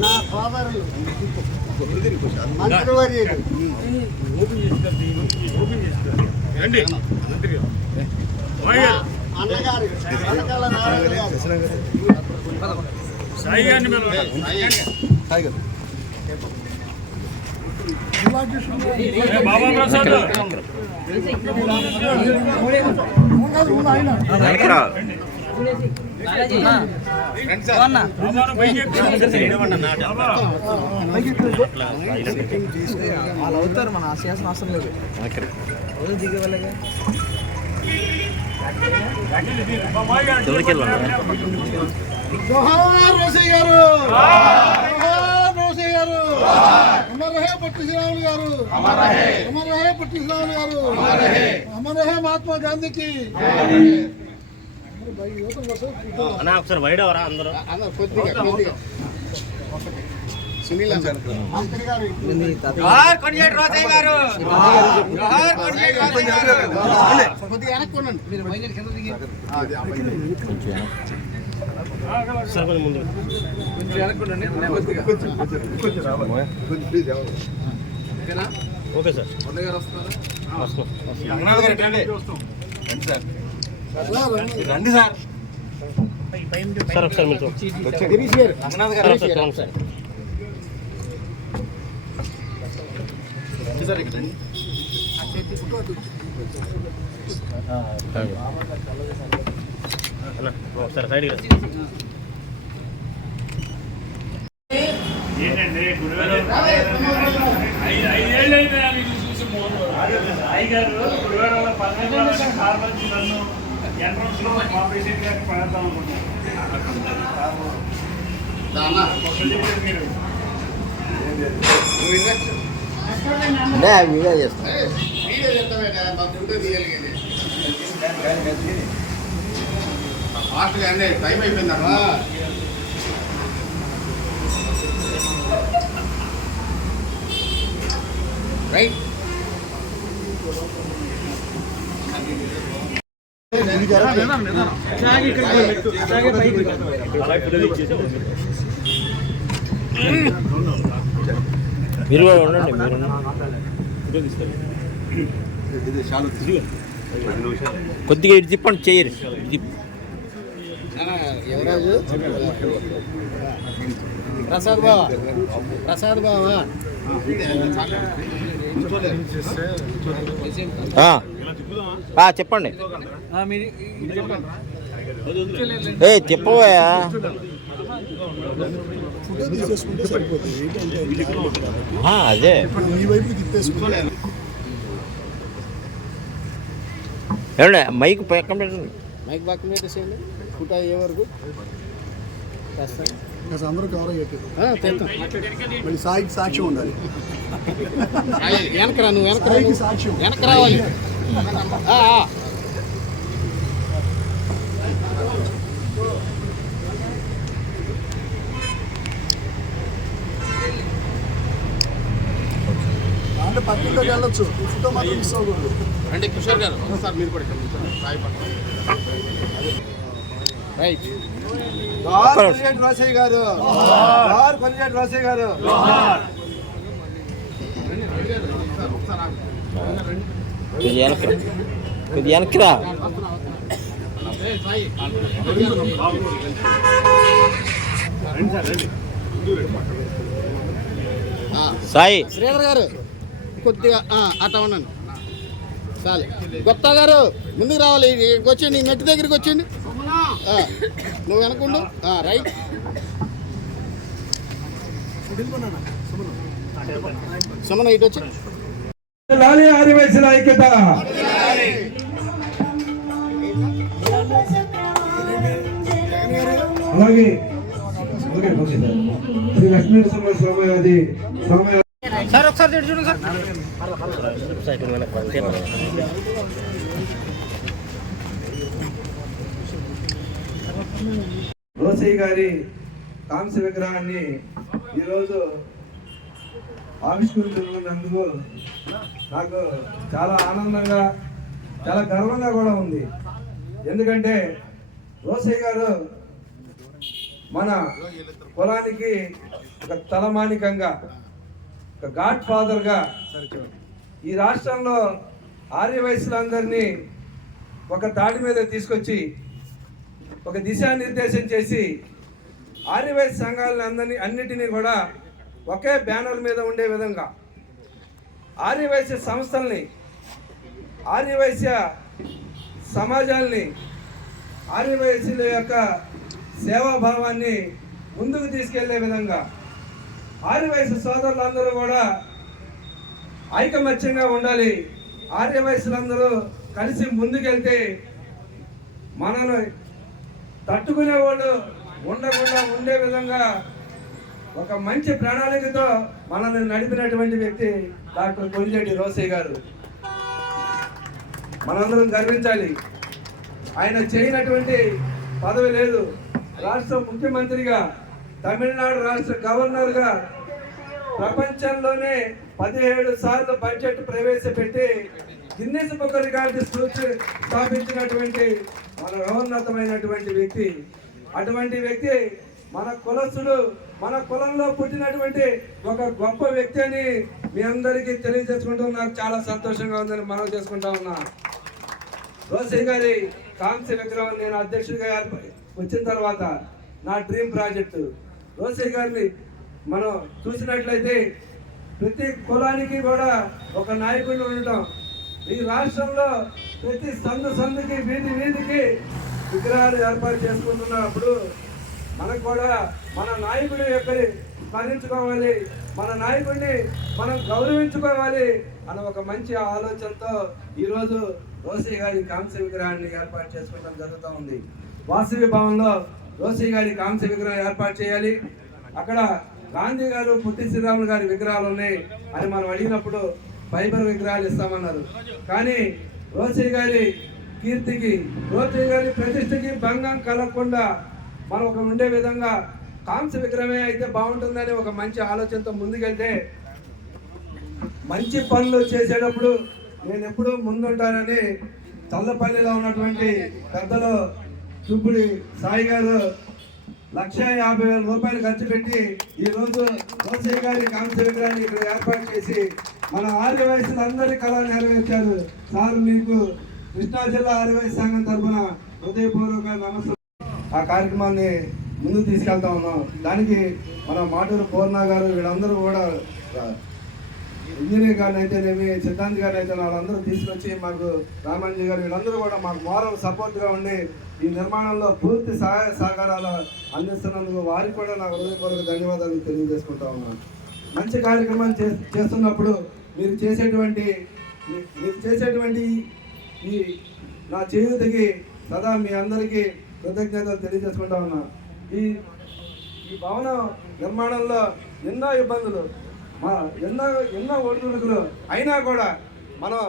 నా ఫాదర్లు మంత్రివర్యులు అన్నగారు వెనకాల నారాయణ గారు బాబా ప్రసాద్ వాళ్ళు అవుతారు మన ఆశయాసం అవసరం లేదు దిగే వాళ్ళగా రోసయ్య గారు రోసయ్య గారు అమర్ రహే పొట్టి శ్రీరాములు గారు అమర్ రహే పొట్టి శ్రీరాములు గారు అమర్ రహే మహాత్మా గాంధీకి ఒకసారి వైడ్ అవరా అందరూ సునీల్ మంత్రి గారు కొద్దిగా వెనక్కున్నాను ముందు ఓకే సార్ రండి సార్ సార్ ఒకసారి మీరు సార్ ఒకసారి సైడ్కి ఏంటండి ఐదేళ్ళు అయితే చూసి అయ్యగారు గుడివాడలో 15 కార్ నుంచి నన్ను ఎంట్రన్స్ లో మా ప్రెసిడెంట్ గారికి పడేద్దాం ఫాస్ట్గా టైం అయిపోయిందమ్మా రైట్ మీరు ఉండండి మీరు కొద్దిగా ఇటు తిప్పండి చేయరు యువరాజు ప్రసాద్ బావా చెప్పండి చెప్పవా అదే ఏమండి మైక్ పక్కన పెట్టండి మైక్ పక్కన పెట్టేసేయండి ఫుట్ అయ్యే వరకు అందరూ కవర్ అయ్యేట్టు మళ్ళీ సాయికి సాక్ష్యం ఉండాలి వెనకరా నువ్వు వెనక రావాలి అంటే పక్కలోకి వెళ్ళొచ్చు ఫోటో మాత్రం మిస్ అవ్వకూడదు అంటే కిషోర్ గారు సార్ మీరు కూడా రైట్ రోసయ్య గారు రోసయ్య గారు వెనక్కిరా సాయి శ్రీధర్ గారు కొద్దిగా అట్లా ఉన్నాను చాలు గొప్ప గారు ముందుకు రావాలి వచ్చేయండి మెట్టు దగ్గరికి వచ్చేయండి నువ్వు వెనకుండు రైట్ సుమన ఇటు వచ్చి ఆదివాసీల ఐక్యత అలాగే శ్రీ లక్ష్మీనరసింహ స్వామి సార్ ఒకసారి చూడండి సార్ రోసయ్య గారి కాంస్య విగ్రహాన్ని ఈరోజు ఆవిష్కరించినందుకు నాకు చాలా ఆనందంగా చాలా గర్వంగా కూడా ఉంది. ఎందుకంటే రోసయ్య గారు మన కులానికి ఒక తలమానికంగా, ఒక గాడ్ ఫాదర్గా ఈ రాష్ట్రంలో ఆర్యవైశ్యులందరినీ ఒక తాటి మీద తీసుకొచ్చి ఒక దిశానిర్దేశం చేసి ఆర్యవైశ్య సంఘాలని అన్నిటినీ కూడా ఒకే బ్యానర్ మీద ఉండే విధంగా ఆర్యవైశ్య సంస్థల్ని, ఆర్యవైశ్య సమాజాల్ని, ఆర్యవైశ్యుల యొక్క సేవాభావాన్ని ముందుకు తీసుకెళ్లే విధంగా ఆర్యవైశ్య సోదరులందరూ కూడా ఐకమత్యంగా ఉండాలి. ఆర్యవైశ్యులందరూ కలిసి ముందుకెళ్తే మనను తట్టుకునే వాళ్ళు ఉండకుండా ఉండే విధంగా ఒక మంచి ప్రణాళికతో మనల్ని నడిపినటువంటి వ్యక్తి డాక్టర్ కొలిజేటి రోసయ్య గారు. మనందరం గర్వించాలి. ఆయన చేయనటువంటి పదవి లేదు. రాష్ట్ర ముఖ్యమంత్రిగా, తమిళనాడు రాష్ట్ర గవర్నర్గా ప్రపంచంలోనే 17 సార్లు బడ్జెట్ ప్రవేశపెట్టి గిన్నెస్ బుక్ రికార్డు స్థాపించినటువంటి మన మహోన్నతమైనటువంటి వ్యక్తి. అటువంటి వ్యక్తి మన కులస్తుడు, మన కులంలో పుట్టినటువంటి ఒక గొప్ప వ్యక్తి అని మీ అందరికీ తెలియజేసుకుంటూ నాకు చాలా సంతోషంగా ఉందని మనవి చేసుకుంటా ఉన్నా. రోసయ్య గారి కాంస్య విగ్రహం నేను అధ్యక్షుడిగా వచ్చిన తర్వాత నా డ్రీమ్ ప్రాజెక్టు. రోసయ్య గారిని మనం చూసినట్లయితే ప్రతి కులానికి కూడా ఒక నాయకుడు ఉండటం, ఈ రాష్ట్రంలో ప్రతి సందుకి వీధి వీధికి విగ్రహాలు ఏర్పాటు చేసుకుంటున్నప్పుడు మనకు కూడా మన నాయకుడి యొక్క స్మరించుకోవాలి, మన నాయకుడిని మనం గౌరవించుకోవాలి అన్న ఒక మంచి ఆలోచనతో ఈరోజు రోసయ్య గారి కాంస్య విగ్రహాన్ని ఏర్పాటు చేసుకోవడం జరుగుతూ ఉంది. వాసవి భవన్లో రోసయ్య గారి కాంస్య విగ్రహం ఏర్పాటు చేయాలి. అక్కడ గాంధీ గారు, పొట్టి శ్రీరాములు గారి విగ్రహాలు ఉన్నాయి అని మనం అడిగినప్పుడు ఫైబర్ విగ్రహాలు ఇస్తామన్నారు. కానీ రోసయ్య గారి కీర్తికి, రోసయ్య గారి ప్రతిష్టకి భంగం కలగకుండా మనం ఒక ఉండే విధంగా కాంస్య విగ్రహమే అయితే బాగుంటుందని ఒక మంచి ఆలోచనతో ముందుకెళ్తే, మంచి పనులు చేసేటప్పుడు నేను ఎప్పుడూ ముందుంటానని చల్లపల్లిలో ఉన్నటువంటి పెద్దలు చుబ్బుడి సాయి గారు 1,50,000 రూపాయలు ఖర్చు పెట్టి ఈరోజు రోసయ్య గారి కాంస్య విగ్రహాన్ని ఇక్కడ ఏర్పాటు చేసి మన ఆర్యవైశ్యులందరి కళ నెరవేర్చారు. సార్ మీకు కృష్ణా జిల్లా ఆర్యవైశ్య సంఘం తరఫున హృదయపూర్వక నమస్కారం. ఆ కార్యక్రమాన్ని ముందుకు తీసుకెళ్తా ఉన్నాం. దానికి మన మాటూరు పూర్ణ గారు, వీళ్ళందరూ కూడా ఇంజనీర్ గారిని అయితేనేమి, సిద్ధాంత్ గారిని అయితే వాళ్ళందరూ తీసుకొచ్చి మాకు రామాంజీ గారు వీళ్ళందరూ కూడా మాకు మోరల్ సపోర్ట్గా ఉండి ఈ నిర్మాణంలో పూర్తి సహాయ సహకారాలు అందిస్తున్నందుకు వారికి కూడా నా హృదయపూర్వక ధన్యవాదాలు తెలియజేసుకుంటా ఉన్నాను. మంచి కార్యక్రమాలు చేస్తున్నప్పుడు మీరు చేసేటువంటి ఈ నా చేయూతకి సదా మీ అందరికీ కృతజ్ఞతలు తెలియజేసుకుంటా ఉన్నా. ఈ భవన నిర్మాణంలో ఎన్నో ఇబ్బందులు, ఎన్నో ఒడిదుడుకులు అయినా కూడా మనం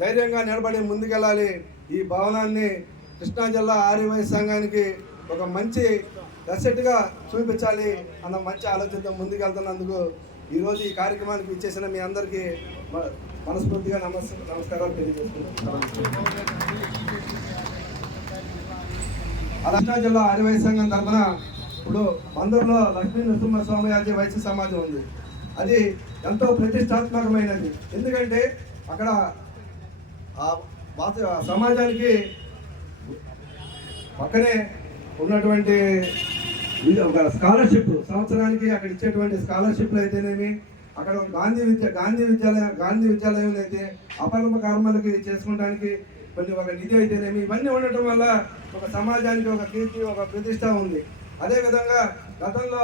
ధైర్యంగా నిలబడి ముందుకెళ్ళాలి. ఈ భవనాన్ని కృష్ణా జిల్లా ఆర్యవైశ్య సంఘానికి ఒక మంచి అసెట్గా చూపించాలి అన్న మంచి ఆలోచనతో ముందుకెళ్తున్నందుకు ఈరోజు ఈ కార్యక్రమానికి ఇచ్చేసిన మీ అందరికీ మనస్ఫూర్తిగా నమస్కారాలు తెలియజేస్తున్నాను. కృష్ణా జిల్లా ఆర్యవైశ్య సంఘం తరఫున ఇప్పుడు మందూరులో లక్ష్మీ నరసింహస్వామి వైశ్య సమాజం ఉంది. అది ఎంతో ప్రతిష్టాత్మకమైనది. ఎందుకంటే అక్కడ సమాజానికి పక్కనే ఉన్నటువంటి ఒక స్కాలర్షిప్, సంవత్సరానికి అక్కడ ఇచ్చేటువంటి స్కాలర్షిప్లు అయితేనేమి, అక్కడ గాంధీ విద్యాలయం అయితే అపరమ కర్మలకి చేసుకోవడానికి కొన్ని ఒక నిధి అయితేనేమి, ఇవన్నీ ఉండటం వల్ల ఒక సమాజానికి ఒక కీర్తి, ఒక ప్రతిష్ట ఉంది. అదేవిధంగా గతంలో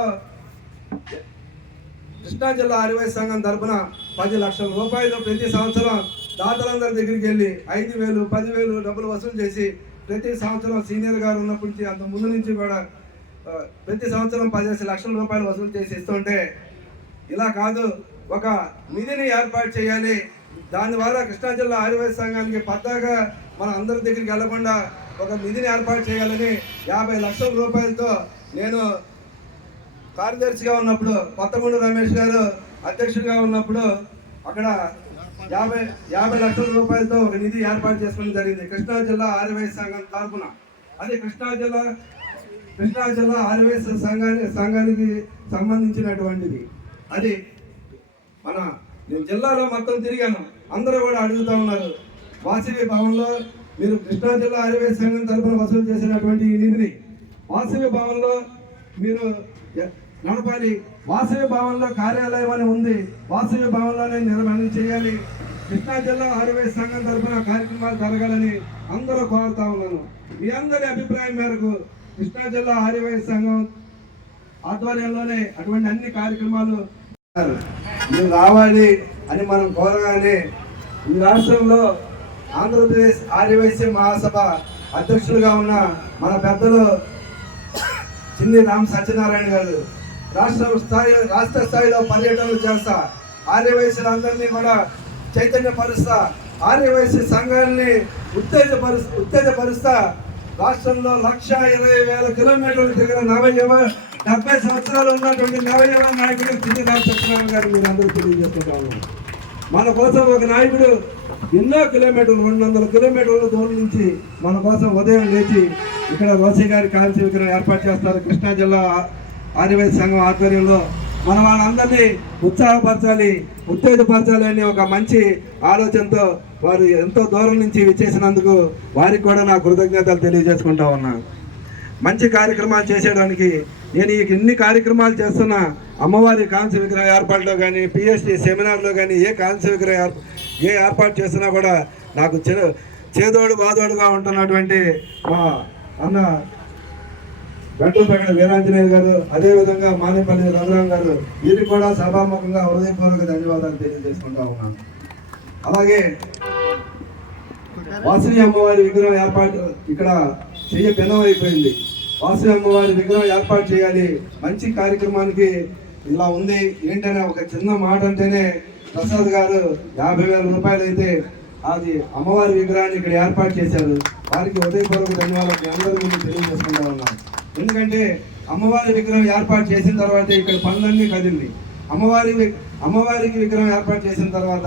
కృష్ణా జిల్లా ఆర్యవైశ్య సంఘం తరఫున 10 లక్షల రూపాయలు ప్రతి సంవత్సరం దాతలందరి దగ్గరికి వెళ్ళి 5,000, 10,000 డబ్బులు వసూలు చేసి ప్రతి సంవత్సరం సీనియర్ గారు ఉన్నప్పటి నుంచి అంత ముందు నుంచి కూడా ప్రతి సంవత్సరం 10 లక్షల రూపాయలు వసూలు చేసి ఇస్తుంటే, ఇలా కాదు ఒక నిధిని ఏర్పాటు చేయాలి. దాని ద్వారా కృష్ణా జిల్లా ఆర్యవైశ్య సంఘానికి పద్దాగా మన అందరి దగ్గరికి వెళ్లకుండా ఒక నిధిని ఏర్పాటు చేయాలని 50 లక్షల రూపాయలతో నేను కార్యదర్శిగా ఉన్నప్పుడు కొత్తగూడు రమేష్ గారు అధ్యక్షుడిగా ఉన్నప్పుడు అక్కడ 50 లక్షల రూపాయలతో ఒక నిధి ఏర్పాటు చేసుకోవడం జరిగింది కృష్ణా జిల్లా ఆర్యవైశ్య సంఘం తరఫున. అది కృష్ణా జిల్లా ఆర్యవైశ్య సంఘానికి సంబంధించినటువంటిది. అది నేను జిల్లాలో మొత్తం తిరిగాను, అందరూ కూడా అడుగుతా ఉన్నారు, వాసవి భవన్లో మీరు కృష్ణా జిల్లా ఆర్యవైశ్య సంఘం తరఫున వసూలు చేసినటువంటి ఈ నిధిని వాసవి భవన్లో మీరు నడపాలి. వాసవి భవన్లో కార్యాలయం అని ఉంది, వాసవి భవన్లోనే నిర్వహణ చేయాలి. కృష్ణా జిల్లా ఆర్యవైశ్య సంఘం తరఫున కార్యక్రమాలు జరగాలని అందరూ కోరుతా ఉన్నాను. మీ అందరి అభిప్రాయం మేరకు కృష్ణా జిల్లా ఆర్యవైశ్య సంఘం ఆధ్వర్యంలోనే అటువంటి అన్ని కార్యక్రమాలు మీరు రావాలి అని మనం కోరగానే ఈ రాష్ట్రంలో ఆంధ్రప్రదేశ్ ఆర్యవైశ్య మహాసభ అధ్యక్షులుగా ఉన్న మన పెద్దలు చిన్ని రామ్ సత్యనారాయణ గారు రాష్ట్ర స్థాయిలో పర్యటనలు చేస్తా ఆర్యవైశ్యులందరినీ కూడా చైతన్యపరుస్తా, ఆర్యవైశ్య సంఘాన్ని ఉత్తేజపరుస్తా రాష్ట్రంలో 1,20,000 కిలోమీటర్లు తిరిగిన 70 సంవత్సరాలు ఉన్నటువంటి నవయవ నాయకుడు చిన్ని రామ్ సత్యనారాయణ గారు మీరు అందరూ తెలియజేస్తుంటా ఉన్నాం. మన కోసం ఒక నాయకుడు ఎన్నో కిలోమీటర్లు 200 కిలోమీటర్ల దూరం నుంచి మన కోసం ఉదయం లేచి ఇక్కడ రోసీ గారి కాంతి విగ్రహం ఏర్పాటు చేస్తారు. కృష్ణా జిల్లా ఆర్యవైశ్య సంఘం ఆధ్వర్యంలో మన వాళ్ళందరినీ ఉత్సాహపరచాలి, ఉత్తేజపరచాలి అనే ఒక మంచి ఆలోచనతో వారు ఎంతో దూరం నుంచి విచ్చేసినందుకు వారికి కూడా నా కృతజ్ఞతలు తెలియజేసుకుంటా ఉన్నాను. మంచి కార్యక్రమాలు చేసేయడానికి నేను ఇన్ని కార్యక్రమాలు చేస్తున్నా అమ్మవారి కాంస్య విగ్రహం ఏర్పాటులో కానీ పిహెచ్డి సెమినార్లో కానీ ఏ కాంస్య విగ్రహం ఏర్పాటు చేసినా కూడా నాకు చేదోడు బాదోడుగా ఉంటున్నటువంటి మా అన్న వెంటపేట వీరాంజనేయ గారు, అదేవిధంగా మానేపల్లి రఘురామ్ గారు, వీరికి కూడా సభాముఖంగా హృదయపూర్వక ధన్యవాదాలు తెలియజేసుకుంటా ఉన్నాను. అలాగే వాసవి అమ్మవారి విగ్రహం ఏర్పాటు ఇక్కడ భిన్నమైపోయింది. వాసవి అమ్మవారి విగ్రహం ఏర్పాటు చేయాలి, మంచి కార్యక్రమానికి ఇలా ఉంది ఏంటనే ఒక చిన్న మాట అంటేనే ప్రసాద్ గారు 50,000 రూపాయలు అయితే అది అమ్మవారి విగ్రహాన్ని ఇక్కడ ఏర్పాటు చేశారు. వారికి హృదయపూర్వక ధన్యవాదాలు అందరి ముందు తెలియజేసుకుంటా ఉన్నాం. ఎందుకంటే అమ్మవారి విగ్రహం ఏర్పాటు చేసిన తర్వాత ఇక్కడ పనులన్నీ కదిలింది. అమ్మవారికి విగ్రహం ఏర్పాటు చేసిన తర్వాత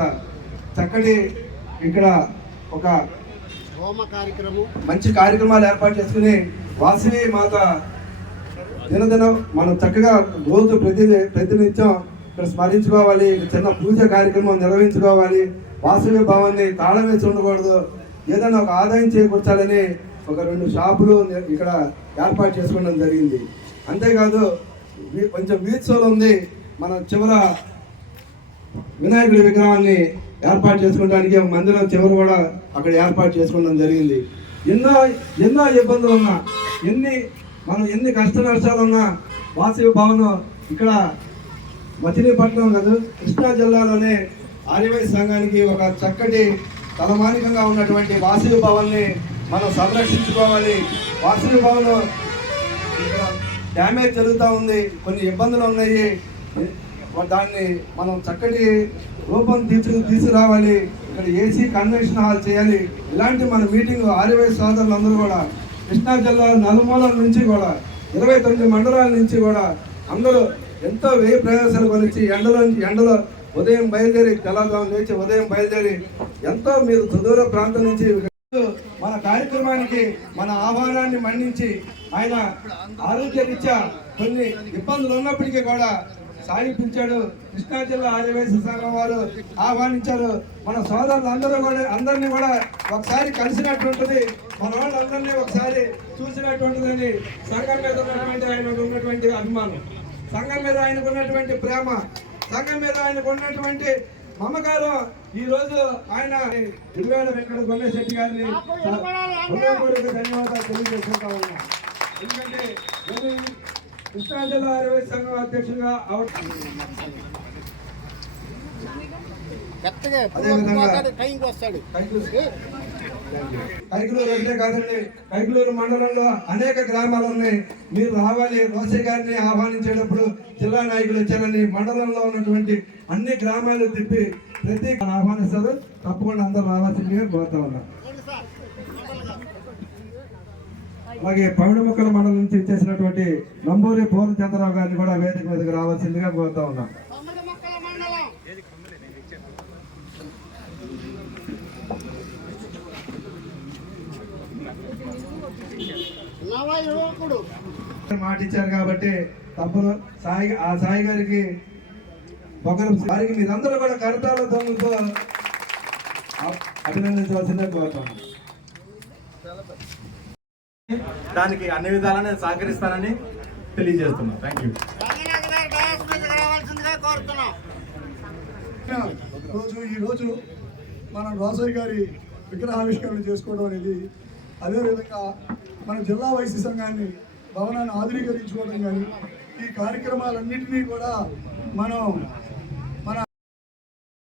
చక్కటి ఇక్కడ ఒక మంచి కార్యక్రమాలు ఏర్పాటు చేసుకుని వాసవి మాత దినదినం మనం చక్కగా రోజు ప్రతినిత్యం ఇక్కడ స్మరించుకోవాలి, చిన్న పూజ కార్యక్రమం నిర్వహించుకోవాలి. వాసవి భవన్ని తాళం వేసి ఉండకూడదు, ఏదైనా ఒక ఆదాయం చేకూర్చాలని ఒక 2 షాపులు ఇక్కడ ఏర్పాటు చేసుకోవడం జరిగింది. అంతేకాదు కొంచెం వీధులు ఉంది, మన చివర వినాయకుడి విగ్రహాన్ని ఏర్పాటు చేసుకోవడానికి మందిరం చివర కూడా అక్కడ ఏర్పాటు చేసుకోవడం జరిగింది. ఎన్నో ఇబ్బందులు ఉన్నా, ఎన్ని కష్ట నష్టాలు ఉన్నా వాసవి భవనం ఇక్కడ మచిలీపట్నం కాదు కృష్ణా జిల్లాలోనే ఆర్యవైశ్య సంఘానికి ఒక చక్కటి తలమానికంగా ఉన్నటువంటి వాసవి భవన్ని మనం సంరక్షించుకోవాలి. వాసవి భవనం డ్యామేజ్ జరుగుతూ ఉంది, కొన్ని ఇబ్బందులు ఉన్నాయి, దాన్ని మనం చక్కటి రూపం తీసుకురావాలి. ఇక్కడ ఏసీ కన్వెన్షన్ హాల్ చేయాలి. ఇలాంటి మన మీటింగ్ ఆర్యవైశ్య సోదరులందరూ కూడా కృష్ణా జిల్లా నలుమూలల నుంచి కూడా 29 మండలాల నుంచి కూడా అందరూ ఎంతో వ్యయ ప్రయాసాలు కొనిచ్చి ఎండలో ఉదయం బయలుదేరి తెల్లవారు లేచి ఉదయం బయలుదేరి ఎంతో మీరు సుదూర ప్రాంతం నుంచి మన కార్యక్రమానికి మన ఆహ్వానాన్ని మన్నించి ఆయన ఆరోగ్యరీత్యా కొన్ని ఇబ్బందులు ఉన్నప్పటికీ కూడా సాగిపించాడు. కృష్ణా జిల్లా ఆర్యవైశ్య సంఘం వారు ఆహ్వానించారు. మన అందరినీ కూడా ఒకసారి కలిసినట్టుంటుంది, మన వాళ్ళందరినీ ఒకసారి చూసినట్టుంటుందని సంఘం మీద ఉన్నటువంటి అభిమానం, సంఘం మీద ఆయనకు ఉన్నటువంటి ప్రేమ, సంఘం మీద ఆయనకు ఉన్నటువంటి మమకారం ఈ రోజు ఆయన ఇరువేల వెంకట గొల్లశెట్టి గారిని ధన్యవాదాలు తెలియజేసుకుంటా ఉన్నాం. ఎందుకంటే కృష్ణా జిల్లా ఆర్యవైశ్య సంఘం అధ్యక్షులుగా కైకులూరు అంటే కాదండి, కైకులూరు మండలంలో అనేక గ్రామాలు ఉన్నాయి. మీరు రావాలి, రోసే గారిని ఆహ్వానించేటప్పుడు జిల్లా నాయకులు వచ్చారని మండలంలో ఉన్నటువంటి అన్ని గ్రామాలు తిప్పి ప్రతి ఆహ్వానిస్తారు. తప్పకుండా అందరూ రావాల్సిందిగా కోరుతా ఉన్నారు. అలాగే పవిడముక్కల మండలం నుంచి ఇచ్చేసినటువంటి నంబూరి పూర్ణచంద్రరావు గారిని కూడా వేదిక మీదకి రావాల్సిందిగా కోరుతా ఉన్నాం. ఉన్నావా యువకుడు? మాట ఇచ్చారు కాబట్టి తప్పదు సాయి గారికి వారికి మీరందరూ కూడా కరతాల ధ్వనులతో అభినందించవలసిందే కోరుతాను. దానికి అన్ని విధాలా నేను సహకరిస్తానని తెలియజేస్తున్నాను. Thank you. ఈరోజు మనం రాజయ్య గారి విగ్రహావిష్కరణ చేసుకోవడం అనేది, అదేవిధంగా మన జిల్లా వైసీ సంఘాన్ని భవనాన్ని ఆధునీకరించుకోవడం కానీ, ఈ కార్యక్రమాలన్నింటినీ కూడా మనం